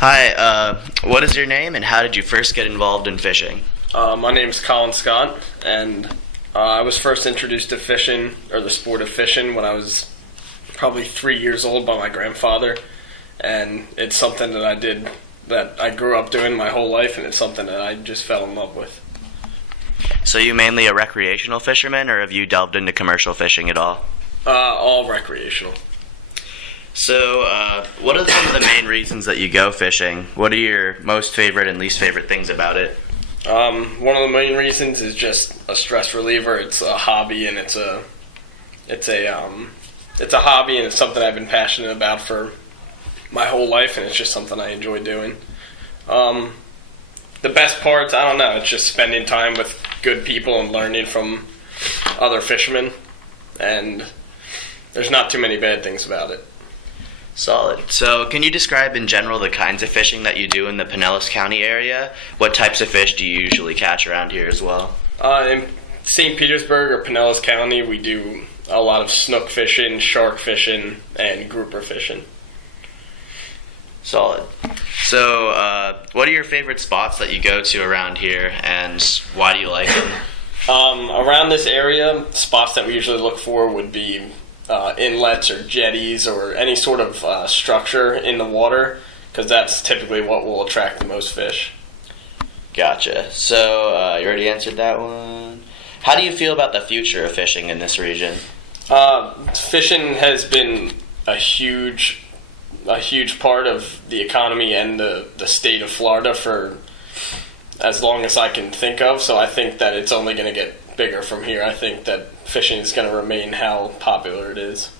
Hi, what is your name and how did you first get involved in fishing? My name's Colin Scott, and I was first introduced to fishing, or the sport of fishing, when I was probably 3 years old by my grandfather. And it's something that I grew up doing my whole life, and it's something that I just fell in love with. So you mainly a recreational fisherman, or have you delved into commercial fishing at all? All recreational. So, what are some of the main reasons that you go fishing? What are your most favorite and least favorite things about it? One of the main reasons is just a stress reliever. It's a hobby, and it's a hobby, and it's something I've been passionate about for my whole life, and it's just something I enjoy doing. The best parts, I don't know, it's just spending time with good people and learning from other fishermen, and there's not too many bad things about it. Solid. So, can you describe in general the kinds of fishing that you do in the Pinellas County area? What types of fish do you usually catch around here as well? In St. Petersburg or Pinellas County, we do a lot of snook fishing, shark fishing, and grouper fishing. Solid. So, what are your favorite spots that you go to around here, and why do you like them? Around this area, spots that we usually look for would be inlets or jetties or any sort of structure in the water, because that's typically what will attract the most fish. Gotcha. So, you already answered that one. How do you feel about the future of fishing in this region? Fishing has been a huge part of the economy and the state of Florida for as long as I can think of, so I think that it's only going to get bigger from here. I think that fishing is going to remain how popular it is.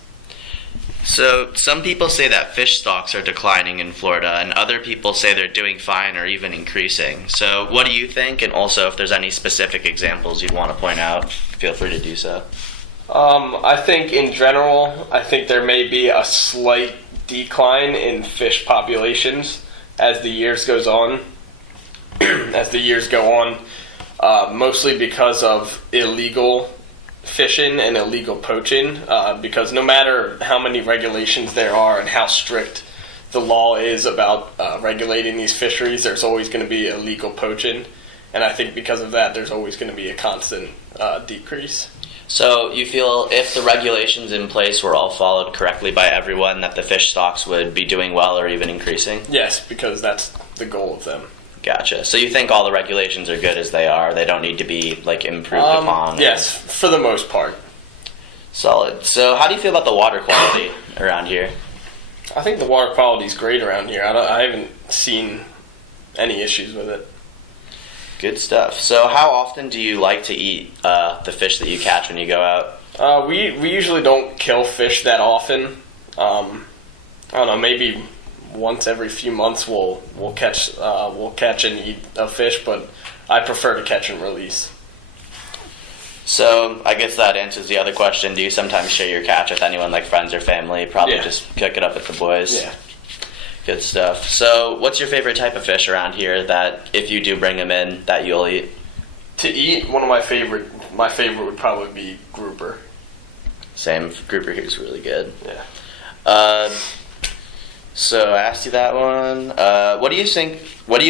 So, some people say that fish stocks are declining in Florida, and other people say they're doing fine or even increasing. So, what do you think? And also, if there's any specific examples you'd want to point out, feel free to do so. I think in general, I think there may be a slight decline in fish populations as the years goes on. Mostly because of illegal fishing and illegal poaching, because no matter how many regulations there are and how strict the law is about regulating these fisheries, there's always going to be illegal poaching, and I think because of that there's always going to be a constant decrease. So you feel if the regulations in place were all followed correctly by everyone, that the fish stocks would be doing well or even increasing? Yes, because that's the goal of them. Gotcha. So you think all the regulations are good as they are? They don't need to be improved upon? Yes, for the most part. Solid. So how do you feel about the water quality around here? I think the water quality is great around here. I haven't seen any issues with it. Good stuff. So how often do you like to eat the fish that you catch when you go out? We usually don't kill fish that often. I don't know, maybe once every few months we'll catch and eat a fish, but I prefer to catch and release. So I guess that answers the other question. Do you sometimes share your catch with anyone, like friends or family? Probably Yeah. Just cook it up with the boys. Yeah. Good stuff. So what's your favorite type of fish around here that if you do bring them in that you'll eat? To eat, my favorite would probably be grouper. Same. Grouper here is really good. Yeah. So I asked you that one. What do you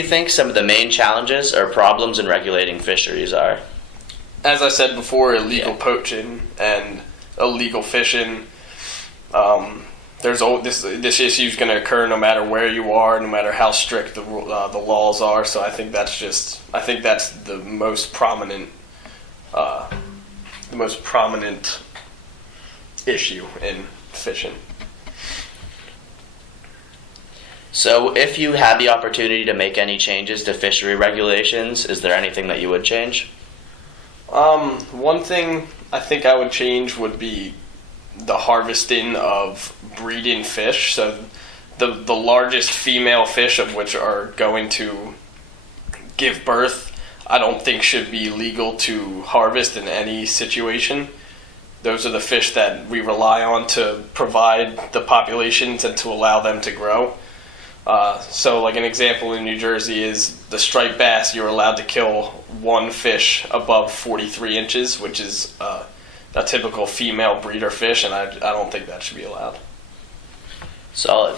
think some of the main challenges or problems in regulating fisheries are? As I said before, illegal poaching and illegal fishing. This issue is going to occur no matter where you are, no matter how strict the laws are. So I think that's the most prominent issue in fishing. So if you had the opportunity to make any changes to fishery regulations, is there anything that you would change? One thing I think I would change would be the harvesting of breeding fish. So the largest female fish of which are going to give birth, I don't think should be legal to harvest in any situation. Those are the fish that we rely on to provide the populations and to allow them to grow. So like an example in New Jersey is the striped bass. You're allowed to kill one fish above 43 inches, which is a typical female breeder fish, and I don't think that should be allowed. Solid.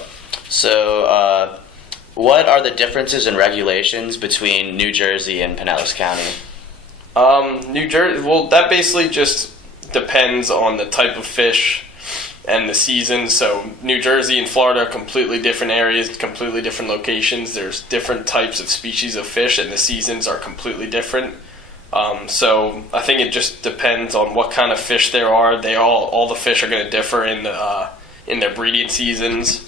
So What are the differences in regulations between New Jersey and Pinellas County? New Jersey, well, that basically just depends on the type of fish and the season. So New Jersey and Florida are completely different areas, completely different locations. There's different types of species of fish, and the seasons are completely different. So I think it just depends on what kind of fish there are. All the fish are going to differ in their breeding seasons,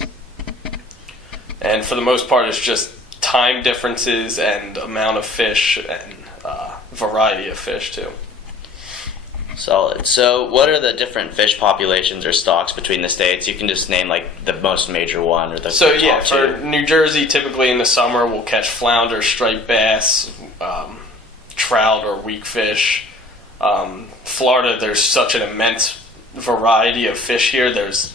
and for the most part, it's just time differences and amount of fish and variety of fish too. Solid. So what are the different fish populations or stocks between the states? You can just name like the most major one or the So top yeah, two. for New Jersey, typically in the summer we'll catch flounder, striped bass, trout or weak fish. Florida, there's such an immense variety of fish here. There's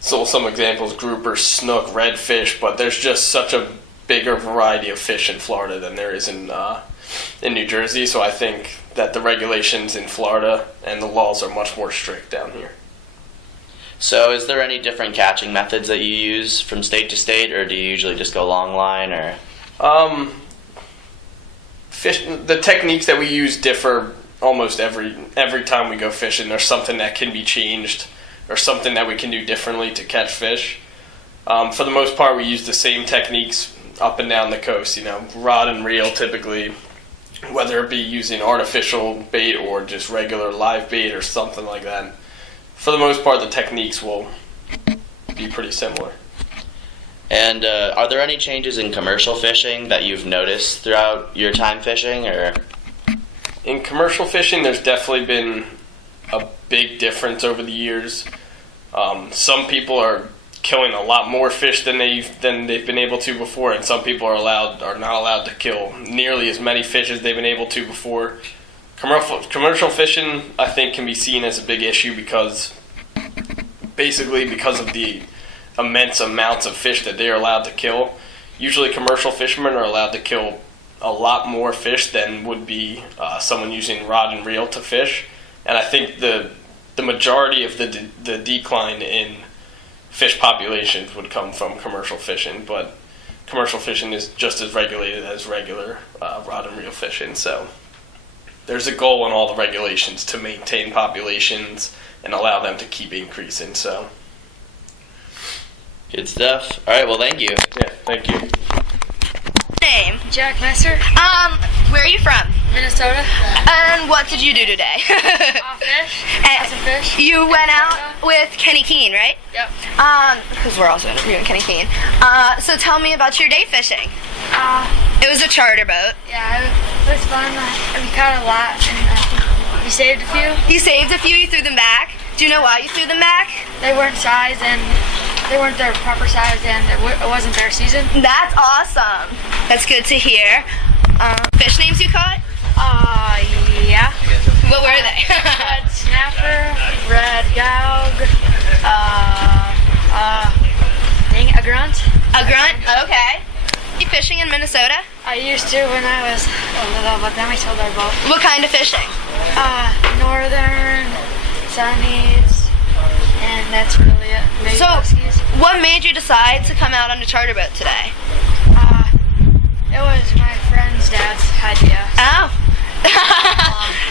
some examples: grouper, snook, redfish, but there's just such a bigger variety of fish in Florida than there is in New Jersey. So I think that the regulations in Florida and the laws are much more strict down here. So is there any different catching methods that you use from state to state, or do you usually just go long line? Or the techniques that we use differ almost every time we go fishing. There's something that can be changed or something that we can do differently to catch fish. For the most part, we use the same techniques up and down the coast. Rod and reel typically, whether it be using artificial bait or just regular live bait or something like that. For the most part, the techniques will be pretty similar. And are there any changes in commercial fishing that you've noticed throughout your time fishing? Or in commercial fishing, there's definitely been a big difference over the years. Some people are killing a lot more fish than they've been able to before, and some people are not allowed to kill nearly as many fish as they've been able to before. Commercial fishing, I think, can be seen as a big issue because of the immense amounts of fish that they are allowed to kill. Usually commercial fishermen are allowed to kill a lot more fish than would be someone using rod and reel to fish. And I think the majority of the decline in fish populations would come from commercial fishing, but commercial fishing is just as regulated as regular rod and reel fishing. So there's a goal in all the regulations to maintain populations and allow them to keep increasing. So good stuff. All right, well, thank you. yeah, thank you. Name? Jack Messer, Where are you from? Minnesota. And what did you do today? Fish. Got some fish. You went out with Kenny Keene, right? Yep. Because we're also interviewing Kenny Keene. So tell me about your day fishing. It was a charter boat. Yeah, it was fun. We caught a lot, and we saved a few. You saved a few, you threw them back. Do you know why you threw them back? They weren't sized, and they weren't their proper size, and it wasn't their season. That's awesome. That's good to hear. Fish names you caught? Yeah. What were they? Red snapper, red gouge, a grunt. A grunt? Okay. You fishing in Minnesota? I used to when I was a little, but then we sold our boat. What kind of fishing? Northern, sunnies, and that's really it. Maybe So, muskies. what made you decide to come out on a charter boat today? It was my friend's dad's idea. Oh.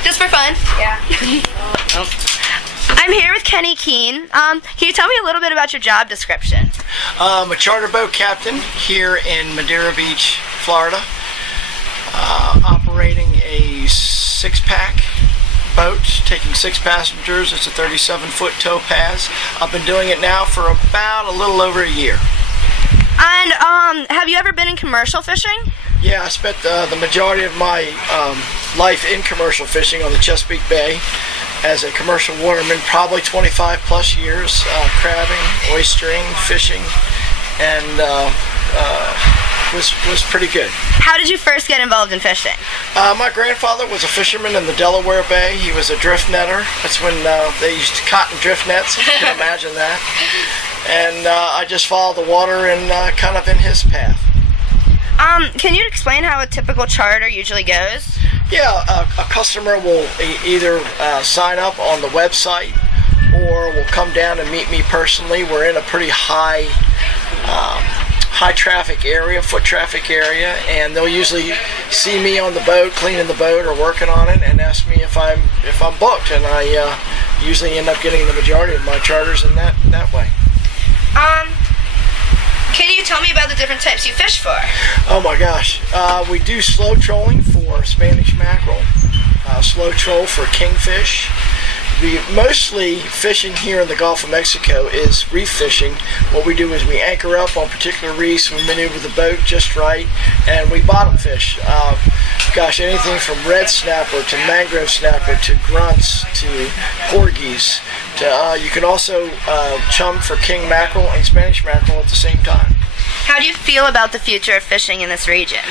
Just for fun? Yeah. I'm here with Kenny Keene. Can you tell me a little bit about your job description? I'm a charter boat captain here in Madeira Beach, Florida, operating a 6-pack boat, taking 6 passengers. It's a 37-foot towpath. I've been doing it now for about a little over a year. And have you ever been in commercial fishing? Yeah, I spent the majority of my life in commercial fishing on the Chesapeake Bay as a commercial waterman, probably 25 plus years, crabbing, oystering, fishing, and was pretty good. How did you first get involved in fishing? My grandfather was a fisherman in the Delaware Bay. He was a drift netter. That's when they used cotton drift nets, if you can imagine that. And I just followed the water and kind of in his path. Can you explain how a typical charter usually goes? Yeah, a customer will either sign up on the website or will come down and meet me personally. We're in a pretty high high traffic area, foot traffic area, and they'll usually see me on the boat, cleaning the boat or working on it, and ask me if I'm booked, and I usually end up getting the majority of my charters in that way. Can you tell me about the different types you fish for? Oh my gosh, we do slow trolling for Spanish mackerel, slow troll for kingfish. We mostly fishing here in the Gulf of Mexico is reef fishing. What we do is we anchor up on particular reefs, we maneuver the boat just right, and we bottom fish. Gosh, anything from red snapper to mangrove snapper to grunts to porgies. You can also chum for king mackerel and Spanish mackerel at the same time. How do you feel about the future of fishing in this region?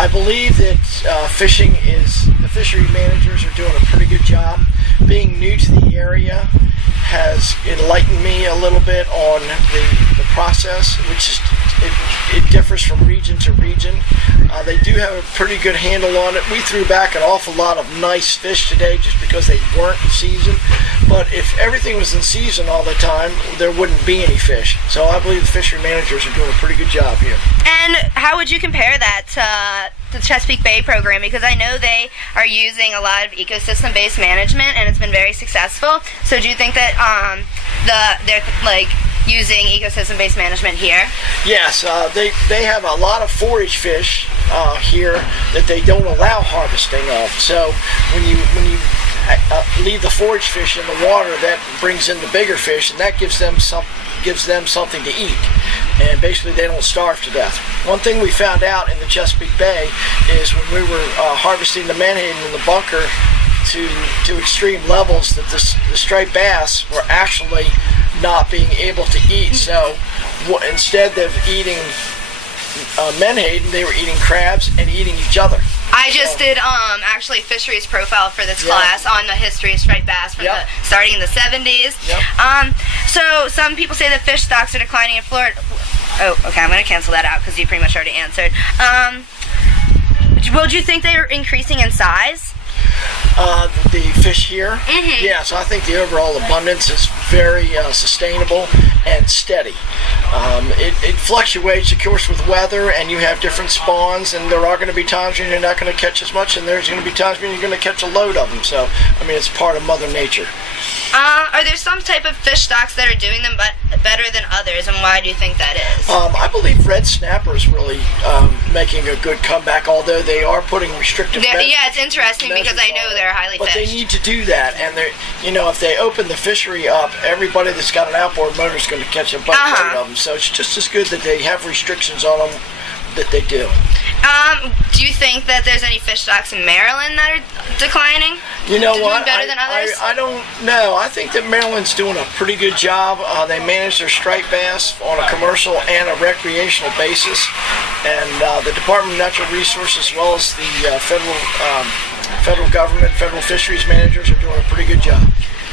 I believe that the fishery managers are doing a pretty good job. Being new to the area has enlightened me a little bit on the process, which is it differs from region to region. They do have a pretty good handle on it. We threw back an awful lot of nice fish today just because they weren't in season. But if everything was in season all the time, there wouldn't be any fish. So I believe the fishery managers are doing a pretty good job here. And how would you compare that to the Chesapeake Bay program? Because I know they are using a lot of ecosystem-based management, and it's been very successful. So do you think that they're like using ecosystem-based management here? Yes, they have a lot of forage fish here that they don't allow harvesting of. So when you leave the forage fish in the water, that brings in the bigger fish, and that gives them something to eat, and basically they don't starve to death. One thing we found out in the Chesapeake Bay is when we were harvesting the menhaden in the bunker to extreme levels, that the striped bass were actually not being able to eat. So instead of eating menhaden, they were eating crabs and eating each other. I just did actually fisheries profile for this class on the history of striped bass from starting in the 70s. So some people say that fish stocks are declining in Florida. Oh, okay, I'm going to cancel that out because you pretty much already answered. Would you think they're increasing in size? The fish here? Mm-hmm. Yeah, so I think the overall abundance is very sustainable and steady. It fluctuates, of course, with weather, and you have different spawns, and there are going to be times when you're not going to catch as much, and there's going to be times when you're going to catch a load of them. So, I mean, it's part of Mother Nature. Are there some type of fish stocks that are doing them better than others, and why do you think that is? I believe red snapper is really making a good comeback, although they are putting restrictive measures. Yeah, it's interesting because I know they're highly fished. But they need to do that, and if they open the fishery up, everybody that's got an outboard motor is going to catch a boatload of them. So it's just as good that they have restrictions on them that they do. Do you think that there's any fish stocks in Maryland that are declining? You know what? Doing better than others? I don't know. I think that Maryland's doing a pretty good job. They manage their striped bass on a commercial and a recreational basis, and the Department of Natural Resources, as well as the federal government, federal fisheries managers are doing a pretty good job.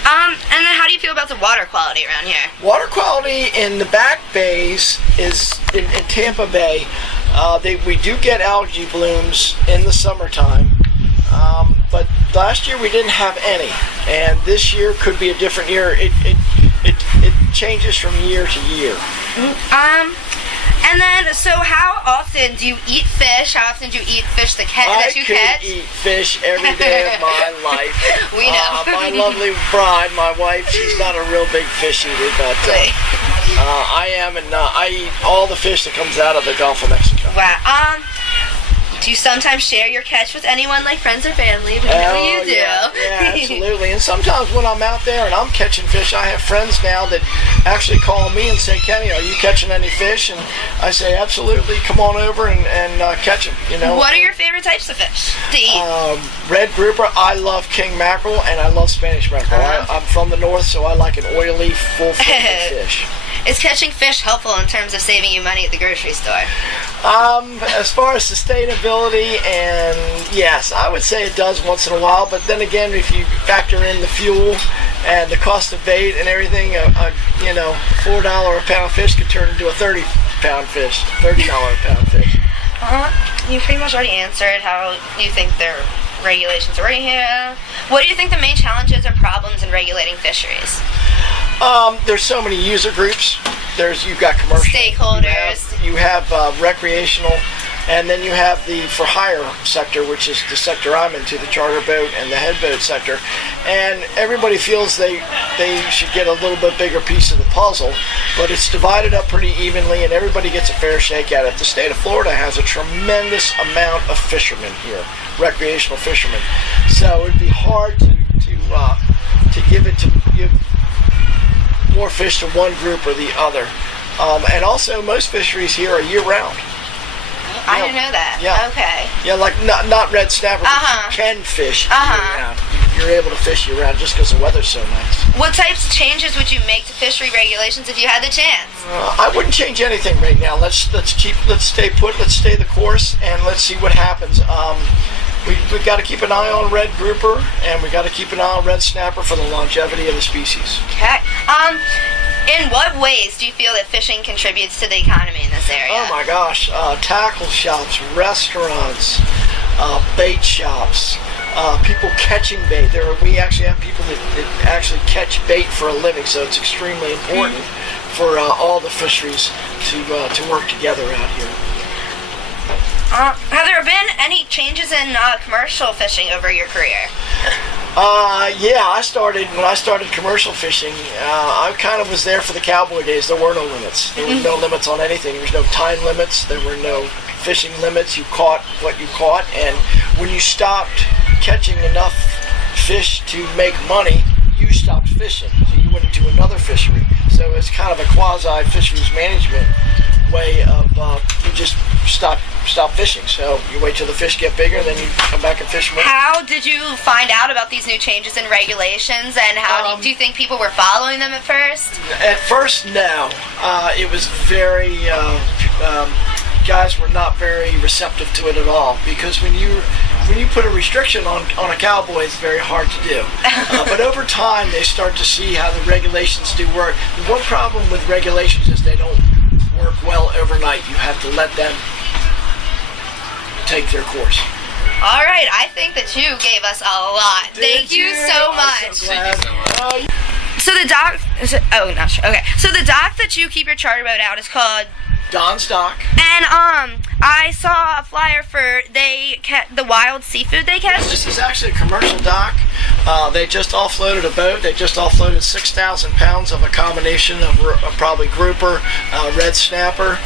And then how do you feel about the water quality around here? Water quality in the back bays is in Tampa Bay. We do get algae blooms in the summertime, but last year we didn't have any, and this year could be a different year. It changes from year to year. And then, so how often do you eat fish? How often do you eat fish that you catch? I could eat fish every day of my life. We know. My lovely bride, my wife, she's not a real big fish eater, but I am, and I eat all the fish that comes out of the Gulf of Mexico. Wow. Do you sometimes share your catch with anyone, like friends or family? We know you do. Yeah, absolutely. And sometimes when I'm out there and I'm catching fish, I have friends now that actually call me and say, "Kenny, are you catching any fish?" And I say, "Absolutely. Come on over and catch them." You know. What are your favorite types of fish to eat? Red grouper. I love king mackerel, and I love Spanish mackerel. I'm from the north, so I like an oily, full-flavored fish. Is catching fish helpful in terms of saving you money at the grocery store? As far as sustainability, and yes, I would say it does once in a while, but then again, if you factor in the fuel and the cost of bait and everything, $4 a pound fish could turn into a $30 fish. You pretty much already answered how you think their regulations are working here. What do you think the main challenges or problems in regulating fisheries? There's so many user groups, you've got commercial Stakeholders. You have recreational, and then you have the for hire sector, which is the sector I'm into, the charter boat and the head boat sector. And everybody feels they should get a little bit bigger piece of the puzzle, but it's divided up pretty evenly, and everybody gets a fair shake at it. The state of Florida has a tremendous amount of fishermen here, recreational fishermen. So it'd be hard to give more fish to one group or the other. And also, most fisheries here are year-round. I didn't know that. Yeah. Okay. Yeah, like not red snapper, but you can fish year-round. You're able to fish year-round just because the weather's so nice. What types of changes would you make to fishery regulations if you had the chance? I wouldn't change anything right now. Let's stay put. Let's stay the course, and let's see what happens. We've got to keep an eye on red grouper, and we've got to keep an eye on red snapper for the longevity of the species. Okay. In what ways do you feel that fishing contributes to the economy in this area? Oh my gosh, tackle shops, restaurants, bait shops, people catching bait. We actually have people that actually catch bait for a living, so it's extremely important for all the fisheries to work together out here. Have there been any changes in commercial fishing over your career? Yeah, when I started commercial fishing, I kind of was there for the cowboy days. There were no limits. There were no limits on anything. There was no time limits. There were no fishing limits. You caught what you caught, and when you stopped catching enough fish to make money, you stopped fishing. So you went into another fishery. So it's kind of a quasi-fisheries management way of you just stop fishing. So you wait till the fish get bigger, then you come back and fish more. How did you find out about these new changes in regulations, and how do you think people were following them at first? At first, no. It was very guys were not very receptive to it at all, because when you put a restriction on a cowboy, it's very hard to do. But over time, they start to see how the regulations do work. The one problem with regulations is they don't work well overnight. You have to let them take their course. All right, I think that you gave us a lot. Thank you so much. So the dock. Oh, not sure. Okay, so the dock that you keep your charter boat out is called Don's Dock. And I saw a flyer for the wild seafood they catch. This is actually a commercial dock. They just offloaded a boat. They just offloaded 6,000 pounds of a combination of probably grouper, red snapper,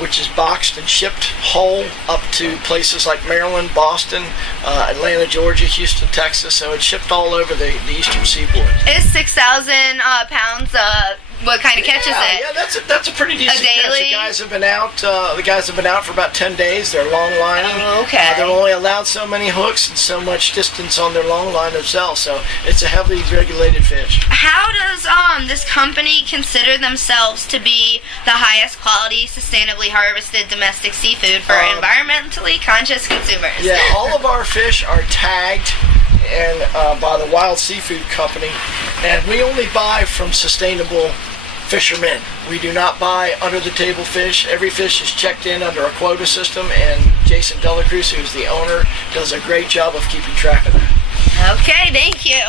which is boxed and shipped whole up to places like Maryland, Boston, Atlanta, Georgia, Houston, Texas. So it's shipped all over the eastern seaboard. Is 6,000 pounds what kind of catch is it? Yeah, that's a pretty decent catch. daily? The guys have been out for about 10 days. They're long lining. Oh, okay. They're only allowed so many hooks and so much distance on their long line themselves, so it's a heavily regulated fish. How does this company consider themselves to be the highest quality, sustainably harvested domestic seafood for environmentally conscious consumers? Yeah, all of our fish are tagged and by the Wild Seafood Company, and we only buy from sustainable fishermen. We do not buy under-the-table fish. Every fish is checked in under a quota system, and Jason Delacruz, who's the owner, does a great job of keeping track of that. Okay, thank you.